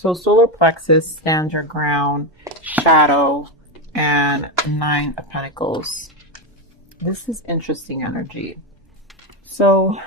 So solar plexus, stand your ground, shadow, and Nine of Pentacles. This is interesting energy. So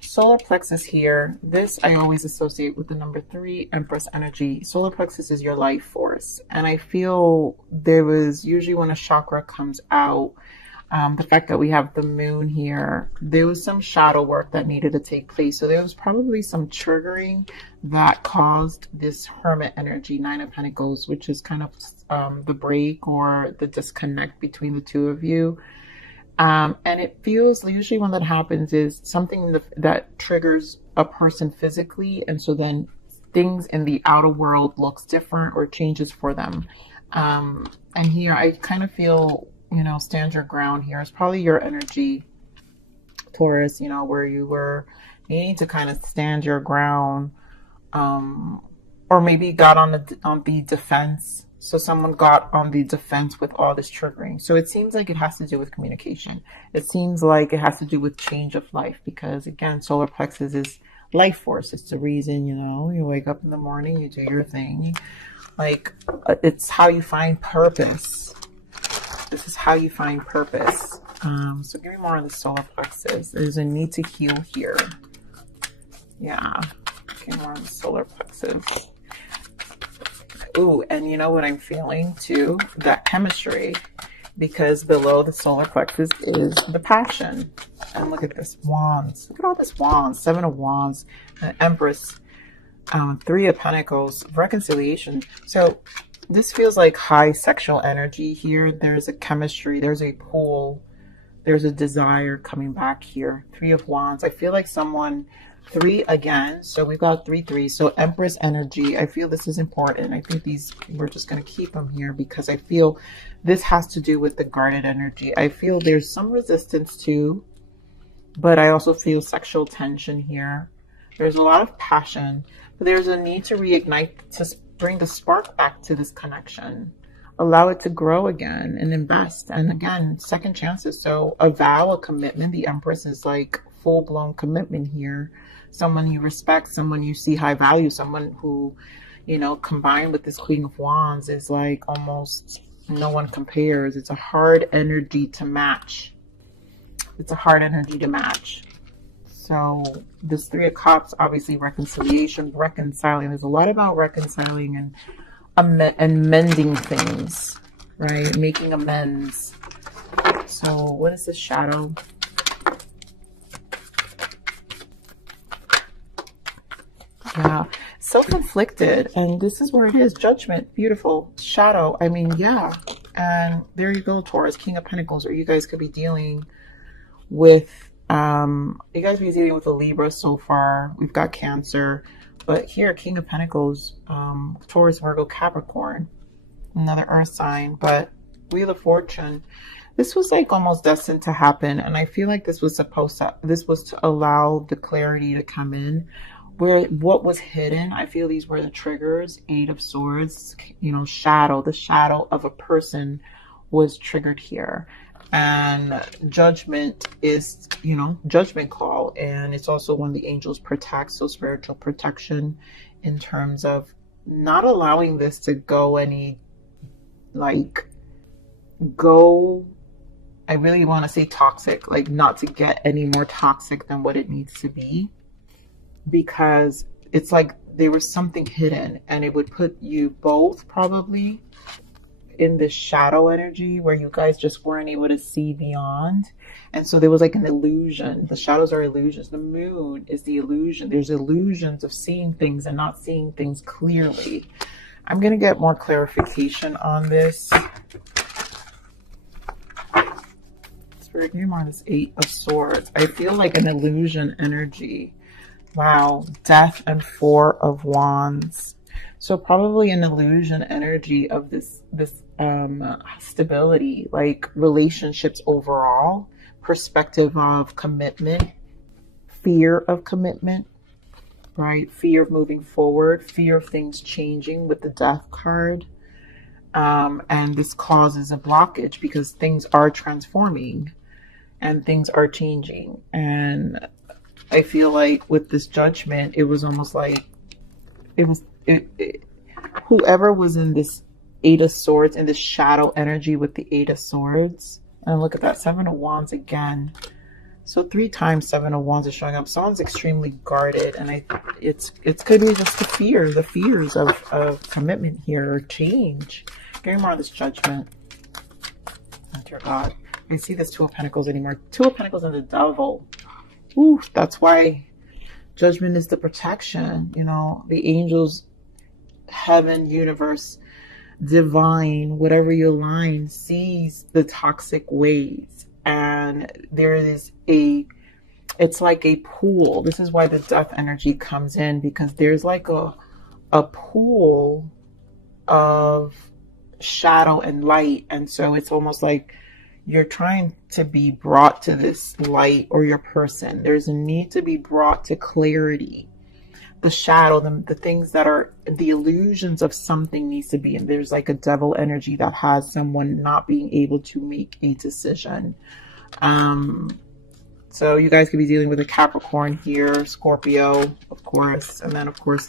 solar plexus here, this I always associate with the number 3, Empress energy. Solar plexus is your life force. And I feel there was usually when a chakra comes out, the fact that we have the moon here, there was some shadow work that needed to take place. So there was probably some triggering that caused this hermit energy, 9 of Pentacles, which is kind of the break or the disconnect between the two of you. And it feels usually when that happens is something that triggers a person physically. And so then things in the outer world looks different or changes for them. And here I kind of feel, you know, stand your ground here. It's probably your energy, Taurus, you know, where you were needing to kind of stand your ground, or maybe got on the defense. So someone got on the defense with all this triggering. So it seems like it has to do with communication. It seems like it has to do with change of life because, again, solar plexus is life force. It's the reason, you know, you wake up in the morning, you do your thing. Like, it's how you find purpose. This is how you find purpose. So give me more on the solar plexus. There's a need to heal here. Yeah. Okay, more on the solar plexus. Ooh, and you know what I'm feeling too? That chemistry. Because below the solar plexus is the passion. And look at this, wands. Look at all this wands. 7 of wands, an empress, 3 of pentacles, reconciliation. So this feels like high sexual energy here. There's a chemistry, there's a pull, there's a desire coming back here. 3 of wands. I feel like someone, 3 again. So we've got 3, 3. So empress energy. I feel this is important. I think these, we're just going to keep them here because I feel this has to do with the guarded energy. I feel there's some resistance too, but I also feel sexual tension here. There's a lot of passion, but there's a need to reignite, to bring the spark back to this connection. Allow it to grow again and invest. And again, second chances. So a vow, a commitment. The empress is like full-blown commitment here. Someone you respect, someone you see high value, someone who, you know, combined with this Queen of Wands is like almost no one compares. It's a hard energy to match. It's a hard energy to match. So this 3 of Cups, obviously reconciliation, reconciling. There's a lot about reconciling and mending things, right? Making amends. So what is this shadow? Yeah, self-inflicted. And this is where it is. Judgment. Beautiful. Shadow. I mean, yeah. And there you go, Taurus, King of Pentacles. Or you guys could be dealing with, you guys be dealing with a Libra so far. We've got Cancer. But here, King of Pentacles, Taurus, Virgo, Capricorn. Another earth sign. But Wheel of Fortune. This was like almost destined to happen. And I feel like this was to allow the clarity to come in. Where what was hidden, I feel these were the triggers. 8 of Swords, you know, shadow. The shadow of a person was triggered here. And judgment is, you know, judgment call. And it's also when the angels protect, so spiritual protection in terms of not allowing this to go any, like, go, I really want to say toxic, like not to get any more toxic than what it needs to be. Because it's like there was something hidden and it would put you both probably in this shadow energy where you guys just weren't able to see beyond. And so there was like an illusion. The shadows are illusions. The moon is the illusion. There's illusions of seeing things and not seeing things clearly. I'm going to get more clarification on this. Spirit, give me more on this 8 of Swords. I feel like an illusion energy. Wow, Death and 4 of Wands. So probably an illusion energy of this stability, like relationships overall, perspective of commitment, fear of commitment, right? Fear of moving forward, fear of things changing with the Death card. And this causes a blockage because things are transforming and things are changing. And I feel like with this Judgment, it was almost like it whoever was in this Eight of Swords, in this shadow energy with the Eight of Swords. And look at that, Seven of Wands again. So 3 times Seven of Wands is showing up. Someone's extremely guarded, and it's could be just the fears of commitment here, or change. Getting more of this Judgment. Oh dear God. I see this Two of Pentacles anymore. Two of Pentacles and the Devil. Ooh, that's why Judgment is the protection. You know, the angels, heaven, universe, divine, whatever you align, sees the toxic ways. And there is it's like a pool. This is why the Death energy comes in, because there's like a pool of shadow and light. And so it's almost like you're trying to be brought to this light, or your person. There's a need to be brought to clarity. The shadow, the things that are the illusions of something needs to be. And there's like a devil energy that has someone not being able to make a decision. So you guys could be dealing with a Capricorn here, Scorpio, of course. And then of course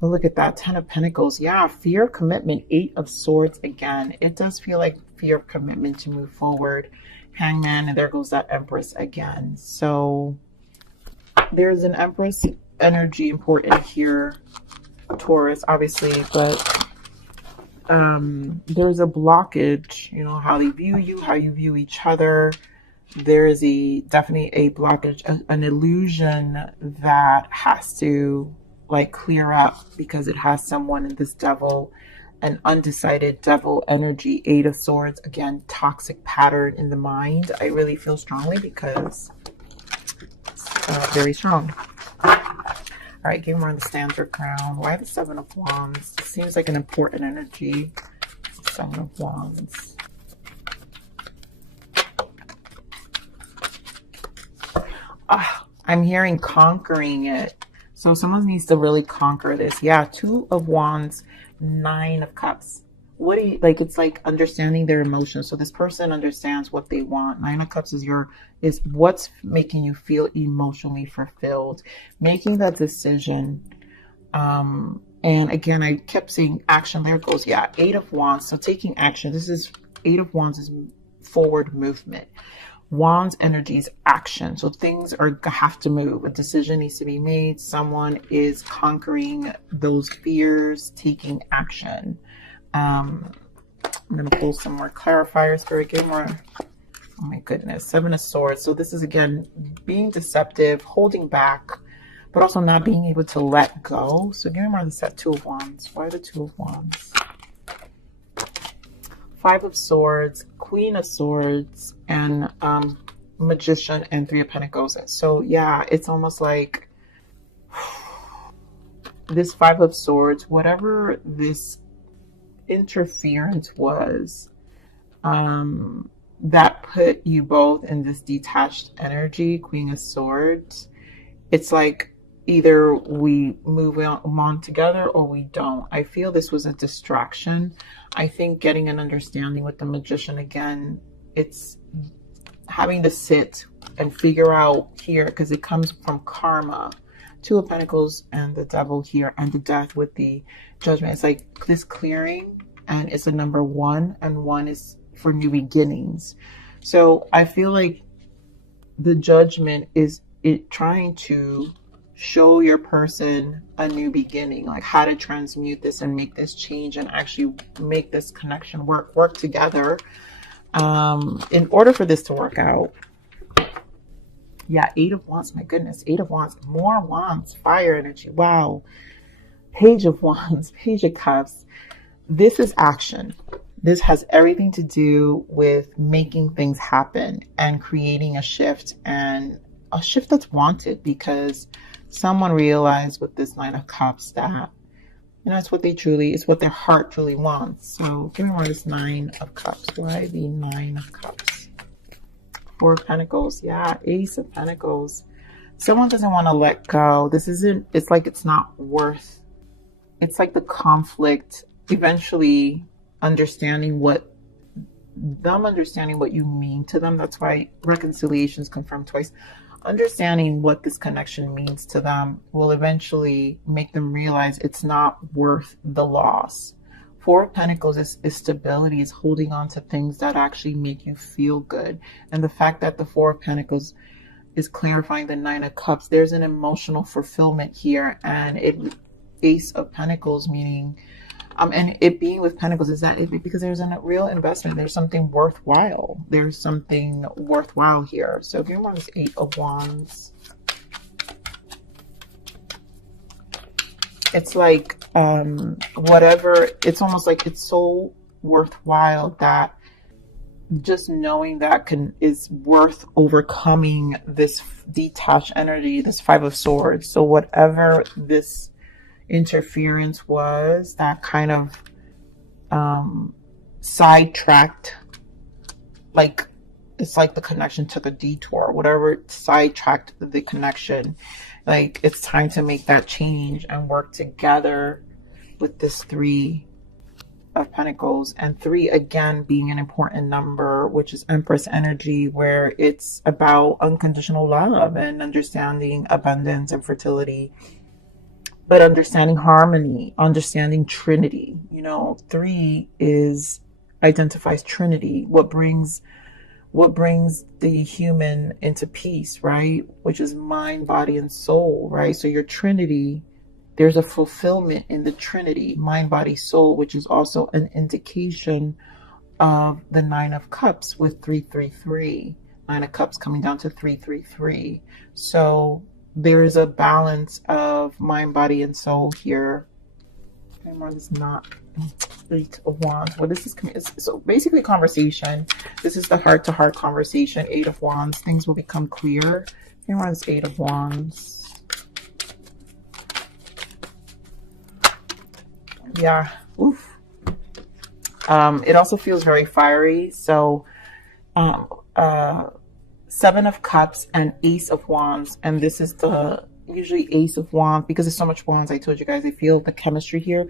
well, look at that, Ten of Pentacles. Yeah, fear of commitment, Eight of Swords again. It does feel like fear of commitment to move forward. Hangman, and there goes that Empress again. So there's an Empress energy important here, Taurus, obviously, but there's a blockage, you know, how they view you, how you view each other. There is definitely a blockage, an illusion that has to like clear up, because it has someone in this Devil, an undecided Devil energy, Eight of Swords, again, toxic pattern in the mind. I really feel strongly because it's very strong. All right, give more on the Standard Crown. Why the Seven of Wands? It seems like an important energy. Seven of Wands. I'm hearing conquering it. So someone needs to really conquer this. Yeah, Two of Wands, Nine of Cups. What do you like? It's like understanding their emotions. So this person understands what they want. Nine of Cups is what's making you feel emotionally fulfilled. Making that decision. And again, I kept saying action. There it goes. Yeah, Eight of Wands. So taking action. This is Eight of Wands is forward movement. Wands energy is action. So things have to move. A decision needs to be made. Someone is conquering those fears, taking action. I'm going to pull some more clarifiers, Spirit. Give more. Oh my goodness. Seven of Swords. So this is, again, being deceptive, holding back, but also not being able to let go. So give me more of that Two of Wands. Why the Two of Wands? Five of Swords, Queen of Swords, and Magician, and Three of Pentacles. So yeah, it's almost like this Five of Swords, whatever this interference was, that put you both in this detached energy, Queen of Swords. It's like either we move on together or we don't. I feel this was a distraction. I think getting an understanding with the Magician, again, it's having to sit and figure out here, because it comes from karma. Two of Pentacles and the Devil here, and the Death with the Judgment. It's like this clearing, and it's a number 1, and 1 is for new beginnings. So I feel like the Judgment is trying to show your person a new beginning, like how to transmute this and make this change and actually make this connection work together in order for this to work out. Yeah, Eight of Wands, my goodness, Eight of Wands, more Wands, fire energy. Wow. Page of Wands, Page of Cups. This is action. This has everything to do with making things happen and creating a shift, and a shift that's wanted, because someone realized with this Nine of Cups that, you know, it's what their heart truly wants. So give me more of this Nine of Cups. Why the Nine of Cups? Four of Pentacles. Yeah, Ace of Pentacles. Someone doesn't want to let go. It's like it's not worth, it's like the conflict, eventually understanding what you mean to them. That's why reconciliations confirm twice. understanding what this connection means to them will eventually make them realize it's not worth the loss. Four of Pentacles is stability, is holding on to things that actually make you feel good. And the fact that the Four of Pentacles is clarifying the Nine of Cups, there's an emotional fulfillment here. And Ace of Pentacles, meaning and it being with Pentacles is that because there's a real investment, there's something worthwhile. There's something worthwhile here. So give me this Eight of Wands. It's like whatever, it's almost like it's so worthwhile that just knowing that is worth overcoming this detached energy, this Five of Swords. So whatever this interference was that kind of sidetracked, like it's like the connection took a detour, whatever sidetracked the connection, like it's time to make that change and work together with this Three of Pentacles. And three again being an important number, which is Empress energy, where it's about unconditional love and understanding abundance and fertility, but understanding harmony, understanding Trinity. You know, three identifies Trinity, what brings the human into peace, right? Which is mind, body, and soul, right? So your Trinity, there's a fulfillment in the Trinity, mind, body, soul, which is also an indication of the Nine of Cups with 333. Nine of Cups coming down to 333. So there is a balance of mind, body, and soul here. This is not Eight of Wands. What is this? So basically conversation. This is the heart-to-heart conversation. Eight of Wands. Things will become clear. This Eight of Wands. Yeah. Oof. It also feels very fiery. So Seven of Cups and Ace of Wands. And this is usually Ace of Wands, because there's so much Wands. I told you guys, I feel the chemistry here.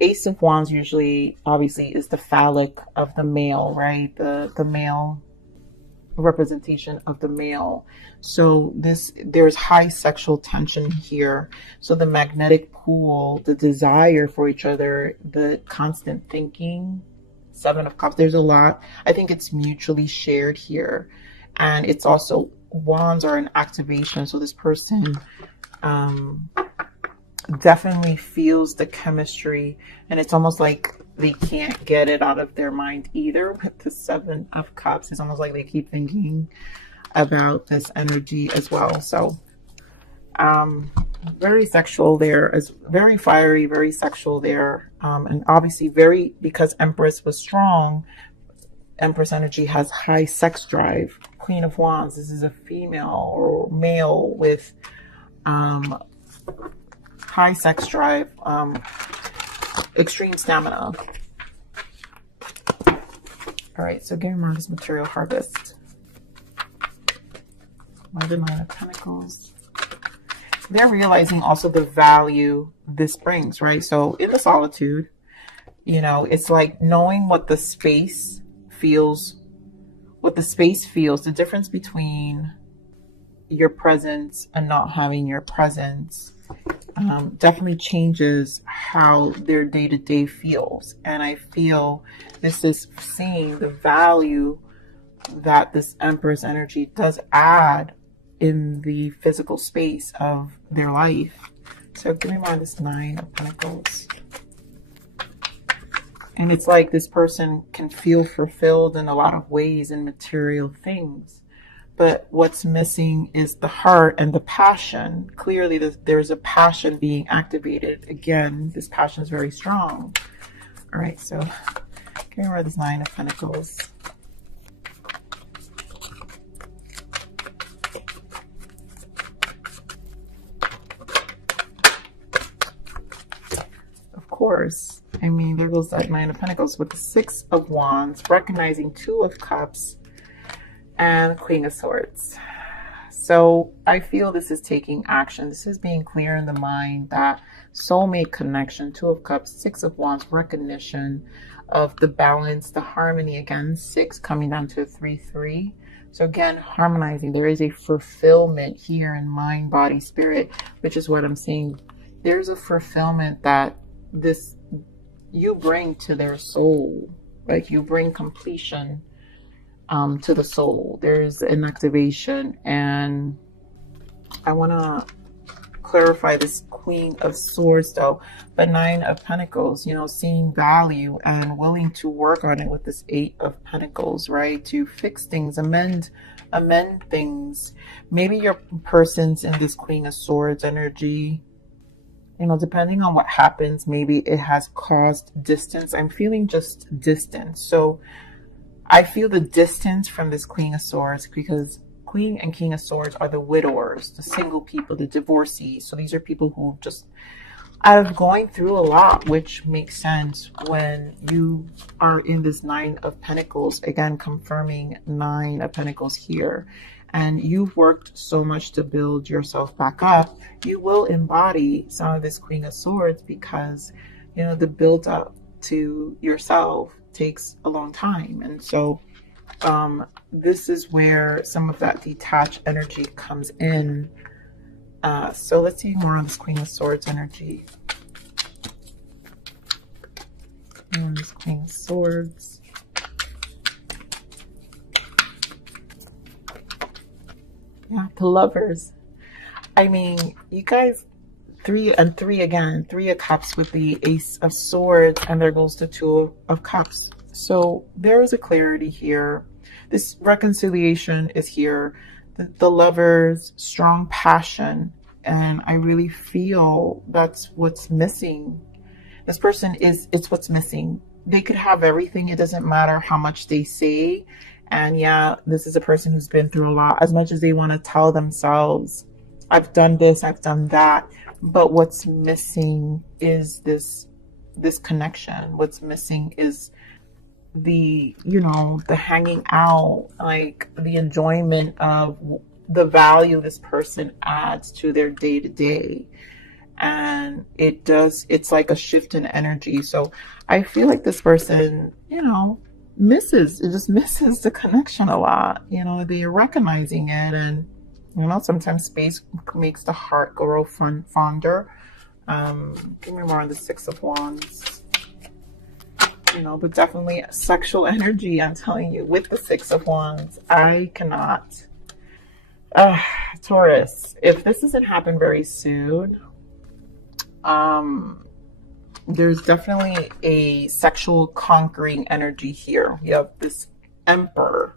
Ace of Wands usually, obviously, is the phallic of the male, right? The male representation of the male. So there's high sexual tension here. So the magnetic pull, the desire for each other, the constant thinking. Seven of Cups, there's a lot. I think it's mutually shared here. And it's also, Wands are an activation. So this person definitely feels the chemistry. And it's almost like they can't get it out of their mind either with the Seven of Cups. It's almost like they keep thinking about this energy as well. So very sexual there, as very fiery, very sexual there. And obviously because Empress was strong, Empress energy has high sex drive. Queen of Wands, this is a female or male with high sex drive, extreme stamina. All right, so give me more of this material harvest. Why the Nine of Pentacles? They're realizing also the value this brings, right? So in the solitude, you know, it's like knowing what the space feels, the difference between your presence and not having your presence definitely changes how their day-to-day feels. And I feel this is seeing the value that this Empress energy does add in the physical space of their life. So give me more this Nine of Pentacles. And it's like this person can feel fulfilled in a lot of ways in material things. But what's missing is the heart and the passion. Clearly, there's a passion being activated. Again, this passion is very strong. All right, so give me more this Nine of Pentacles. Of course. I mean, there goes that Nine of Pentacles with the Six of Wands, recognizing Two of Cups and Queen of Swords. So I feel this is taking action. This is being clear in the mind, that soulmate connection, Two of Cups, Six of Wands, recognition of the balance, the harmony. Again, six coming down to 3-3. So again, harmonizing. There is a fulfillment here in mind, body, spirit, which is what I'm saying. There's a fulfillment that this you bring to their soul. Like you bring completion to the soul. There's an activation, and I want to clarify this Queen of Swords though, but Nine of Pentacles, you know, seeing value and willing to work on it with this Eight of Pentacles, right? To fix things, amend things. Maybe your person's in this Queen of Swords energy. You know, depending on what happens, maybe it has caused distance. I'm feeling just distance. So I feel the distance from this Queen of Swords because Queen and King of Swords are the widowers, the single people, the divorcees. So these are people who just are going through a lot, which makes sense when you are in this Nine of Pentacles. Again, confirming Nine of Pentacles here. And you've worked so much to build yourself back up. You will embody some of this Queen of Swords because, you know, the build up to yourself takes a long time. And so this is where some of that detached energy comes in. So let's see more on this Queen of Swords energy. More on this Queen of Swords. Yeah, the Lovers. I mean, you guys, 3 and 3 again. 3 of Cups with the Ace of Swords, and there goes the 2 of Cups. So there is a clarity here. This reconciliation is here. The Lovers, strong passion. And I really feel that's what's missing. This person it's what's missing. They could have everything. It doesn't matter how much they say. And yeah, this is a person who's been through a lot. As much as they want to tell themselves, I've done this, I've done that. But what's missing is this connection. What's missing is the, you know, the hanging out, like the enjoyment of the value this person adds to their day to day. And it's like a shift in energy. So I feel like this person, you know, just misses the connection a lot. You know, they're recognizing it, and you know, sometimes space makes the heart grow fonder. Give me more on the Six of Wands. You know, but definitely sexual energy, I'm telling you, with the Six of Wands. I cannot. Taurus, if this doesn't happen very soon, there's definitely a sexual conquering energy here. We have this Emperor,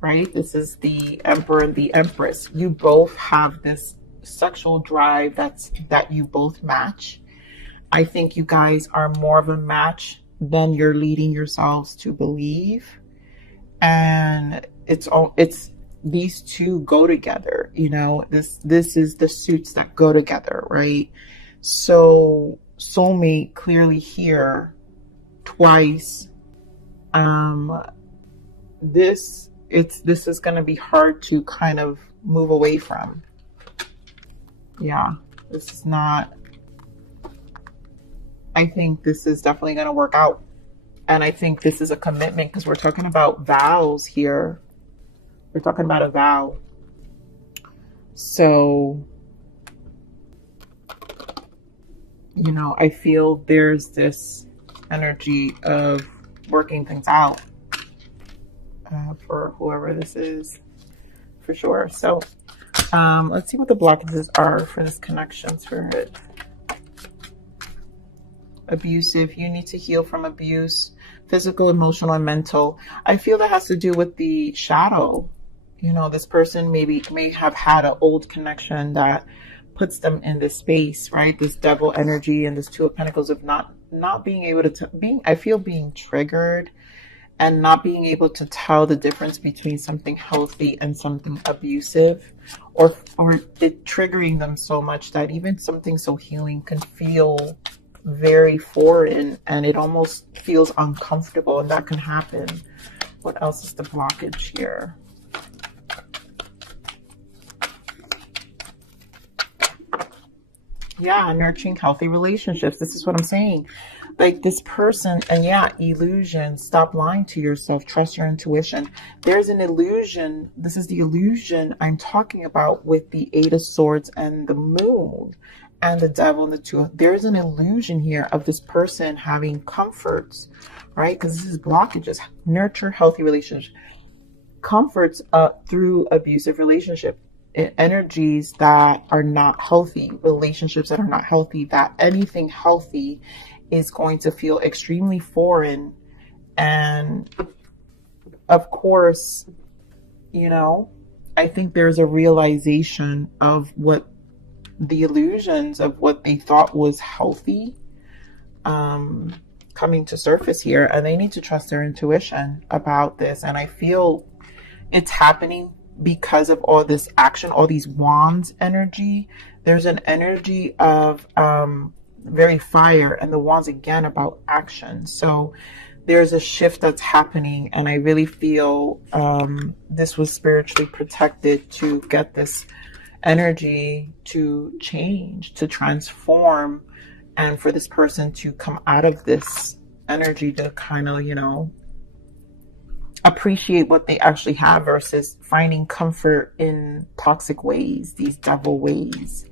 right? This is the Emperor and the Empress. You both have this sexual drive that you both match. I think you guys are more of a match than you're leading yourselves to believe. And it's these two go together, you know. This is the suits that go together, right? So soulmate clearly here twice. This is going to be hard to kind of move away from. Yeah, this is not. I think this is definitely going to work out. And I think this is a commitment because we're talking about vows here. We're talking about a vow. So, you know, I feel there's this energy of working things out for whoever this is, for sure. So, let's see what the blockages are for this connection, Spirit. Abusive. You need to heal from abuse, physical, emotional, and mental. I feel that has to do with the shadow. You know, this person may have had an old connection that puts them in this space, right? This devil energy and this Two of Pentacles of not being able to being triggered and not being able to tell the difference between something healthy and something abusive, or it triggering them so much that even something so healing can feel very foreign and it almost feels uncomfortable, and that can happen. What else is the blockage here? Yeah, nurturing healthy relationships. This is what I'm saying. Like this person, and yeah, illusion. Stop lying to yourself. Trust your intuition. There's an illusion. This is the illusion I'm talking about with the Eight of Swords and the Moon and the Devil and the Two. There's an illusion here of this person having comforts, right? Because this is blockages. Nurture healthy relationships. Comforts through abusive relationship, energies that are not healthy, relationships that are not healthy, that anything healthy is going to feel extremely foreign. And of course, you know, I think there's a realization of what the illusions of what they thought was healthy coming to surface here, and they need to trust their intuition about this. And I feel it's happening because of all this action, all these wands energy. There's an energy of very fire, and the wands again about action. So there's a shift that's happening, and I really feel this was spiritually protected to get this energy to change, to transform, and for this person to come out of this energy to kind of, you know, appreciate what they actually have versus finding comfort in toxic ways, these devil ways.